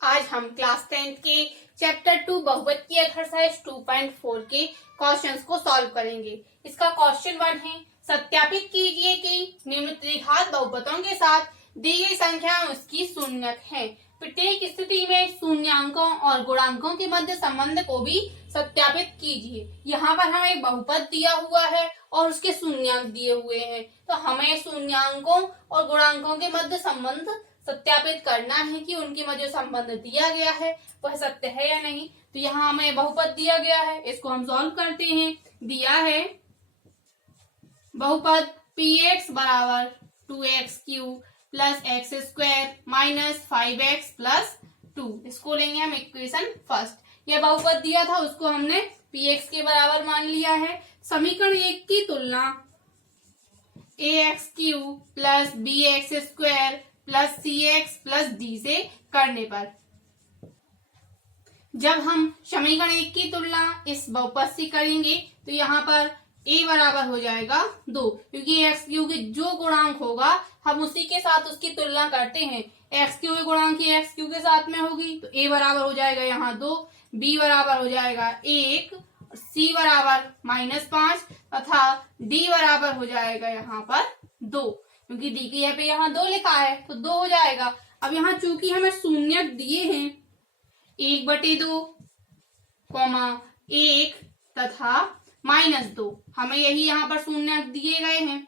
आज हम class 10th के चैप्टर 2 बहुपद की एक्सरसाइज 2.4 के क्वेश्चंस को सॉल्व करेंगे। इसका क्वेश्चन 1 है, सत्यापित कीजिए कि निम्न त्रिघात बहुपदों के साथ दी गई संख्या उसकी शून्यक है। प्रत्येक स्थिति में शून्यांकों और गुणांकों के मध्य संबंध को भी सत्यापित कीजिए। यहाँ पर हमें एक बहुपद दिया हुआ है और उसके शून्यांक दिए हुए हैं, तो हमें शून्यांकों और गुणांकों के मध्य संबंध सत्यापित करना है कि उनके मध्य जो संबंध दिया गया है वह सत्य है या नहीं। तो यहाँ हमें बहुपद दिया गया है, इसको हम सॉल्व करते हैं। दिया है बहुपद px बराबर 2x³ plus x square minus 5x plus 2। इसको लेंगे हम इक्वेशन फर्स्ट। यह बहुपद दिया था, उसको हमने px के बराबर मान लिया है। समीकरण 1 की तुलना ax³ plus bx square plus cx plus d से करने पर, जब हम समीकरण 1 की तुलना इस बहुपद से करेंगे तो यहाँ पर a बराबर हो जाएगा 2, क्योंकि x³ के जो गुणांक होगा हम उसी के साथ उसकी तुलना करते हैं। x³ के गुणांक की x³ के साथ में होगी तो a बराबर हो जाएगा यहाँ 2, b बराबर हो जाएगा 1, c बराबर -5 तथा d बराबर हो जाएगा यहाँ पर 2, क्योंकि डी की पे यहाँ 2 लिखा है तो 2 हो जाएगा। अब यहाँ चूंकि हमें शून्यक दिए हैं 1/2, 1 तथा -2, हमें यही यहाँ पर शून्यक दिए गए हैं।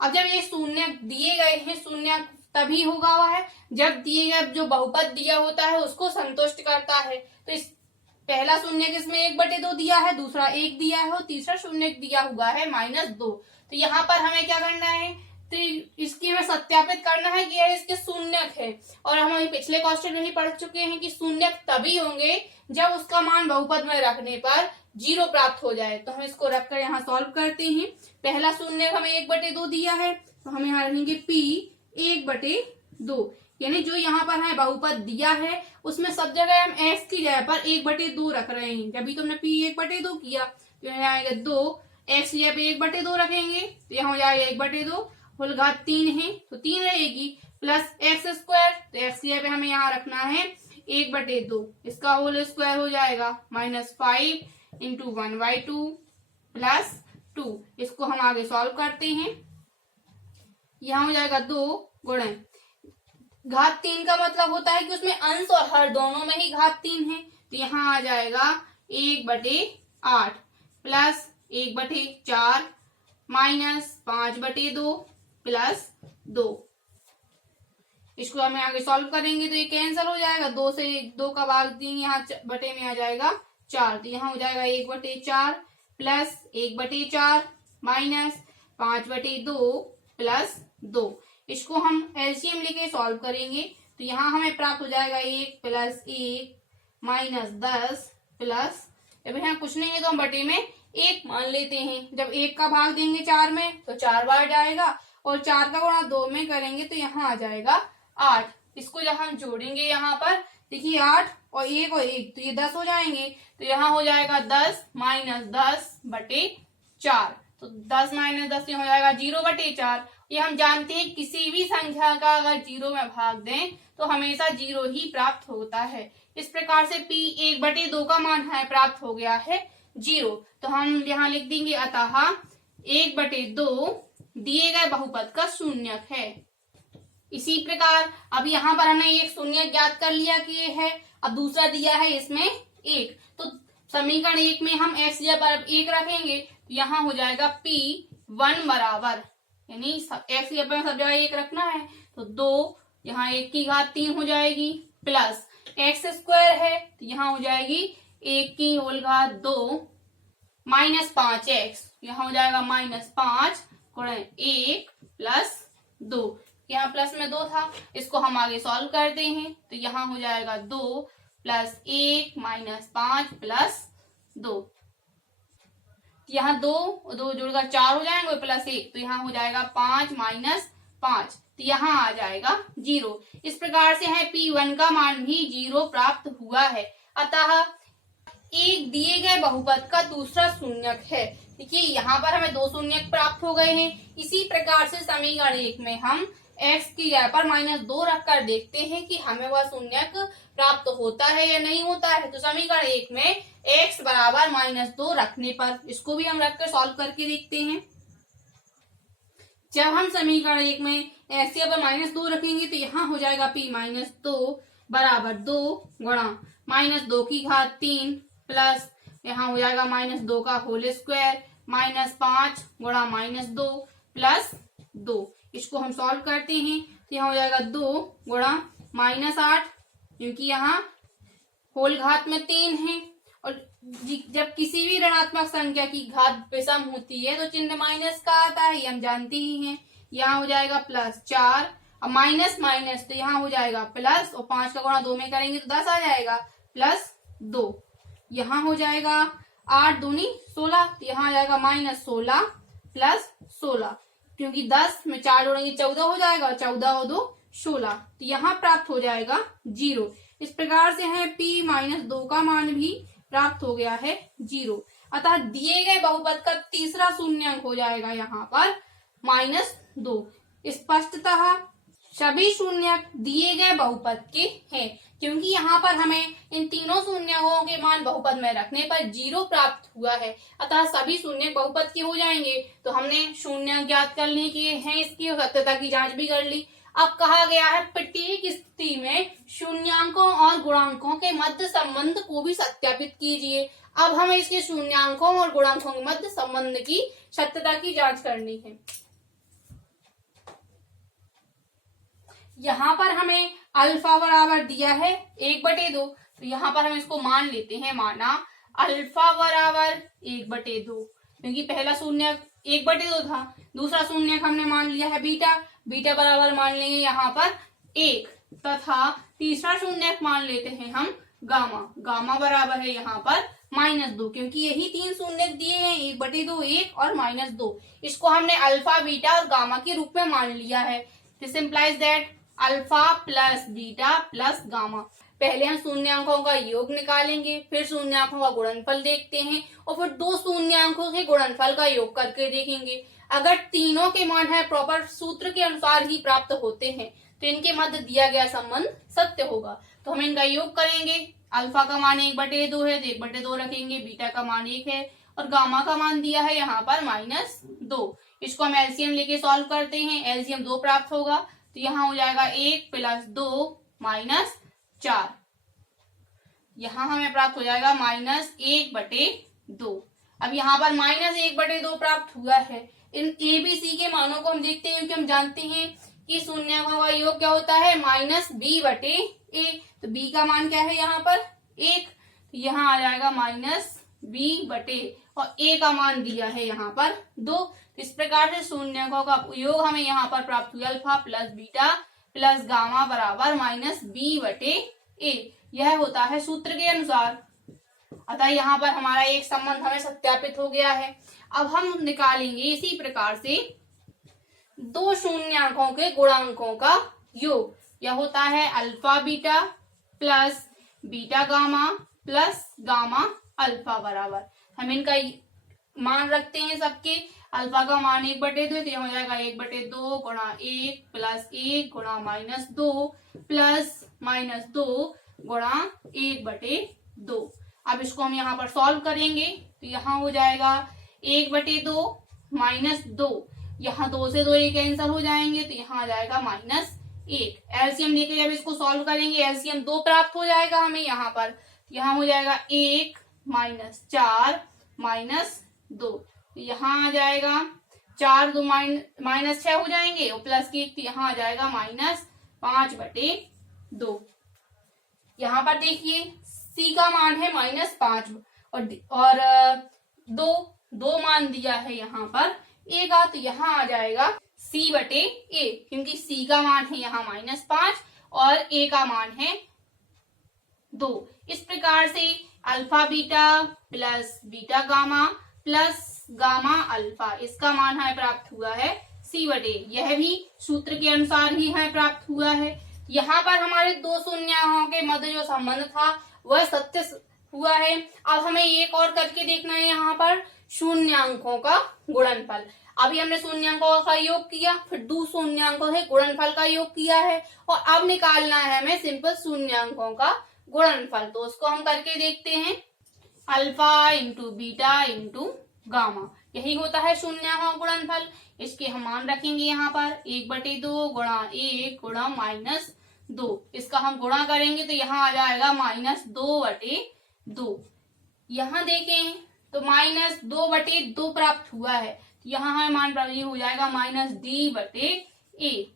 अब जब ये शून्यक दिए गए हैं, शून्यक तभी होगा वह है जब दिए गए जो बहुपद दिया होता है उसको संतुष्ट करता है। तो इस पहला शून्यक इसमें 1/2 दिया है, दूसरा 1 दिया है और तीसरा शून्यक दिया हुआ है -2। तो यहाँ पर हमें क्या करना है, तो इसकी हमें सत्यापित करना है कि यह इसके शून्यक है। और हम पिछले क्वेश्चन में ही पढ़ चुके हैं कि शून्यक तभी होंगे जब उसका मान बहुपद में रखने पर 0 प्राप्त हो जाए। तो हम इसको रखकर यहाँ सॉल्व करते हैं। पहला शून्यक हमें 1/2 दिया है, तो हम यहाँ रखेंगे p 1/2, यानी जो यहाँ पर हमें बहुपद दिया है उसमें सब जगह हम x की जगह पर 1/2 रख रहे हैं। जब भी तुमने p 1/2 किया तो यहाँ आएगा 2, x की जगह पे 1/2 रखेंगे तो यहाँ हो जाएगा 1/2, होल घात 3 है तो 3 रहेगी, प्लस एक्स स्क्वायर, तो एक्स की जगह पे हमें यहाँ रखना है 1/2, इसका होल स्क्वायर हो जाएगा -5 इंटू 1/2 प्लस 2। इसको हम आगे सॉल्व करते हैं। यहाँ हो जाएगा 2 गुणे घात 3 का मतलब होता है कि उसमें अंश और हर दोनों में ही घात 3 है, तो यहाँ आ जाएगा 1/8 प्लस 1/4 माइनस 5/2 प्लस 2। इसको हमें आगे सॉल्व करेंगे तो ये कैंसिल हो जाएगा, 2 से 2 का भाग 3 यहाँ बटे में आ जाएगा 4, तो यहाँ हो जाएगा 1/4 प्लस 1/4 माइनस 5/2 प्लस 2। इसको हम एलसीएम लेके सॉल्व करेंगे तो यहाँ हमें प्राप्त हो जाएगा 1 प्लस 1 -10 प्लस, अब यहाँ कुछ नहीं है तो हम बटे में 1 मान लेते हैं। जब 1 का भाग देंगे 4 में तो 4 बार जाएगा और 4 का गुणा 2 में करेंगे तो यहाँ आ जाएगा 8। इसको जब हम जोड़ेंगे यहाँ पर देखिए 8 और 1 और 1 तो ये 10 हो जाएंगे, तो यहाँ हो जाएगा 10 -10/4, तो 10 - 10 हो जाएगा 0/4। ये हम जानते हैं किसी भी संख्या का अगर 0 में भाग दें तो हमेशा 0 ही प्राप्त होता है। इस प्रकार से p 1/2 का मान हमें प्राप्त हो गया है 0। तो हम यहाँ लिख देंगे अतः 1/2 दिए गए बहुपद का शून्यक है। इसी प्रकार अब यहाँ पर हमने एक शून्यक ज्ञात कर लिया कि ये है, अब दूसरा दिया है इसमें 1, तो समीकरण 1 में हम x जगह पर 1 रखेंगे तो यहाँ हो जाएगा p1 बराबर, यानी x जगह पर सब जगह 1 रखना है तो 2, यहाँ 1 की घात 3 हो जाएगी, प्लस एक्स स्क्वायर है तो यहाँ हो जाएगी 1 की होल घात 2 माइनस 5x, यहाँ हो जाएगा -5 गुणे 1 प्लस 2, यहाँ प्लस में 2 था, इसको हम आगे सॉल्व करते हैं तो यहाँ हो जाएगा 2 प्लस 1 -5 प्लस 2, यहाँ 2 और 2 जुड़कर 4 हो जाएंगे प्लस 1, तो यहाँ हो जाएगा 5 -5, तो यहाँ आ जाएगा 0। इस प्रकार से है p1 का मान भी 0 प्राप्त हुआ है। अतः एक दिए गए बहुपद का दूसरा शून्यक है। देखिए यहाँ पर हमें 2 शून्यक प्राप्त हो गए हैं। इसी प्रकार से समीकरण 1 में हम x की जगह पर -2 रखकर देखते हैं कि हमें वह शून्यक प्राप्त होता है या नहीं होता है। तो समीकरण 1 में x बराबर -2 रखने पर, इसको भी हम रखकर सॉल्व करके देखते हैं। जब हम समीकरण 1 में x की जगह पर -2 रखेंगे तो यहाँ हो जाएगा p -2 बराबर 2 गुणा -2 की घात 3 प्लस यहाँ हो जाएगा -2 का होल स्क्वायर -5 गुणा -2 प्लस 2। इसको हम सॉल्व करते हैं तो यहाँ हो जाएगा 2 गुणा -8, क्योंकि यहाँ होल घात में 3 है और जब किसी भी ऋणात्मक संख्या की घात विषम होती है तो चिन्ह माइनस का आता है, ये हम जानते ही हैं। यहाँ हो जाएगा +4 और माइनस माइनस तो यहाँ हो जाएगा प्लस, और 5 का गुणा 2 में करेंगे तो 10 आ जाएगा +2। यहाँ हो जाएगा 8 दूनी 16, तो यहाँ आ जाएगा -16 प्लस 16, क्योंकि 10 में 4 जोड़ेंगे 14 हो जाएगा, 14 और 2 16, तो यहाँ प्राप्त हो जाएगा 0। इस प्रकार से है p -2 का मान भी प्राप्त हो गया है 0। अतः दिए गए बहुपद का तीसरा शून्यंक हो जाएगा यहाँ पर -2। स्पष्टतः सभी शून्यक दिए गए बहुपद के हैं, क्योंकि यहाँ पर हमें इन तीनों शून्यकों के मान बहुपद में रखने पर 0 प्राप्त हुआ है। अतः सभी शून्यक बहुपद के हो जाएंगे। तो हमने शून्यक ज्ञात करने के हैं, इसकी सत्यता की जांच भी कर ली। अब कहा गया है प्रत्येक स्थिति में शून्यांकों और गुणांकों के मध्य संबंध को भी सत्यापित कीजिए। अब हमें इसके शून्यांकों और गुणांकों के मध्य संबंध की सत्यता की जांच करनी है। यहाँ पर हमें अल्फा बराबर दिया है 1/2, तो यहाँ पर हम इसको मान लेते हैं, माना अल्फा बराबर 1/2, क्योंकि पहला शून्यक 1/2 था। दूसरा शून्यक हमने मान लिया है बीटा, बीटा बराबर मान लेंगे यहाँ पर 1, तथा तीसरा शून्यक मान लेते हैं हम गामा, गामा बराबर है यहाँ पर -2, क्योंकि यही 3 शून्यक दिए हैं 1/2, 1 और -2। इसको हमने अल्फा, बीटा और गामा के रूप में मान लिया है। This implies that alpha plus beta plus gamma. पहले हम शून्यांकों का योग निकालेंगे, फिर शून्यांकों का गुणनफल देखते हैं और फिर 2 शून्यांकों के गुणनफल का योग करके देखेंगे। अगर तीनों के मान है प्रॉपर सूत्र के अनुसार ही प्राप्त होते हैं तो इनके मध्य दिया गया संबंध सत्य होगा। तो हम इनका योग करेंगे। अल्फा का मान 1/2 है तो 1/2 रखेंगे, बीटा का मान 1 है और गामा का मान दिया है यहाँ पर -2। इसको हम एलसीएम लेके सॉल्व करते हैं, एलसीएम 2 प्राप्त होगा, तो यहाँ हो जाएगा 1 + 2 -4। यहाँ हमें प्राप्त हो जाएगा -1/2। अब यहाँ पर -1/2 प्राप्त हुआ है। इन ए बी सी के मानों को हम देखते हैं, क्योंकि हम जानते हैं कि शून्यकों का योग क्या होता है -b/a। तो b का मान क्या है यहाँ पर 1, तो यहाँ आ जाएगा -b/, और a का मान दिया है यहाँ पर 2। इस प्रकार से शून्यकों का योग हमें यहाँ पर प्राप्त हुआ alpha plus beta plus gamma बराबर -b/a। यह होता है सूत्र के अनुसार। अतः यहाँ पर हमारा एक संबंध हमें सत्यापित हो गया है। अब हम निकालेंगे इसी प्रकार से 2 शून्यकों के गुणांकों का योग। यह होता है alpha beta plus beta gamma plus gamma alpha बराबर, हम इनका मान रखते हैं सबके। अल्फा का मान 1/2 है तो यह हो जाएगा 1/2 गुणा 1 प्लस 1 गुणा -2 प्लस -2 गुणा 1/2। अब इसको हम यहाँ पर सॉल्व करेंगे तो यहाँ हो जाएगा 1/2 -2, यहाँ 2 से 2 ये कैंसिल हो जाएंगे तो यहाँ आ जाएगा -1। एलसीएम लेके जब इसको सॉल्व करेंगे एलसीएम 2 प्राप्त हो जाएगा हमें यहाँ पर। यहाँ हो जाएगा 1 -4 -2, यहाँ आ जाएगा 4 2 -6 हो जाएंगे और प्लस की 1 तो यहाँ आ जाएगा -5/2। यहाँ पर देखिए c का मान है -5 और 2 मान दिया है यहाँ पर a का, तो यहाँ आ जाएगा c/a, क्योंकि c का मान है यहाँ -5 और a का मान है 2। इस प्रकार से alpha beta plus beta gamma plus gamma alpha, इसका मान हमें प्राप्त हुआ है c/a। यह भी सूत्र के अनुसार ही हमें प्राप्त हुआ है। यहाँ पर हमारे 2 शून्यों के मध्य जो संबंध था वह सत्य हुआ है। अब हमें एक और करके देखना है यहाँ पर शून्यांकों का गुणनफल। अभी हमने शून्यांकों का योग किया, फिर दो शून्यांकों से गुणनफल का योग किया है, और अब निकालना है हमें सिंपल शून्यांकों का गुणनफल। तो उसको हम करके देखते हैं। Alpha into beta into gamma, यही होता है शून्यांकों का गुणनफल। इसके हम मान रखेंगे यहाँ पर 1/2 गुणा 1 गुणा -2। इसका हम गुणा करेंगे तो यहाँ आ जाएगा -2/2। यहाँ देखें तो -2/2 प्राप्त हुआ है, यहाँ हमें मान प्राप्त हो जाएगा -d/a।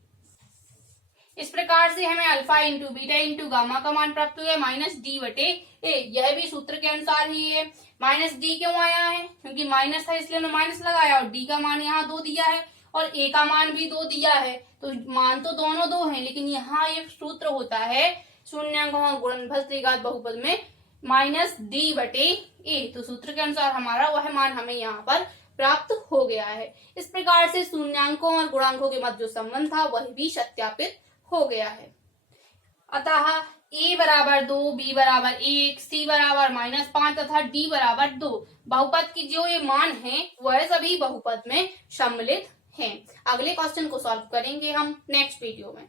इस प्रकार से हमें alpha into beta into gamma का मान प्राप्त हुआ है -d/a। यह भी सूत्र के अनुसार ही है। -d क्यों आया है? क्योंकि माइनस था इसलिए हमने माइनस लगाया, और d का मान यहाँ 2 दिया है और a का मान भी 2 दिया है, तो मान तो दोनों 2 हैं, लेकिन यहाँ एक सूत्र होता है शून्यांकों का गुणनफल त्रिघात बहुपद में -d/a। तो सूत्र के अनुसार हमारा वह मान हमें यहाँ पर प्राप्त हो गया है। इस प्रकार से शून्यांकों और गुणांकों के मध्य जो संबंध था वह भी सत्यापित हो गया है। अतः a बराबर 2, b बराबर 1, c बराबर -5 तथा d बराबर 2 बहुपद की जो ये मान है वह सभी बहुपद में सम्मिलित हैं। अगले क्वेश्चन को सॉल्व करेंगे हम नेक्स्ट वीडियो में।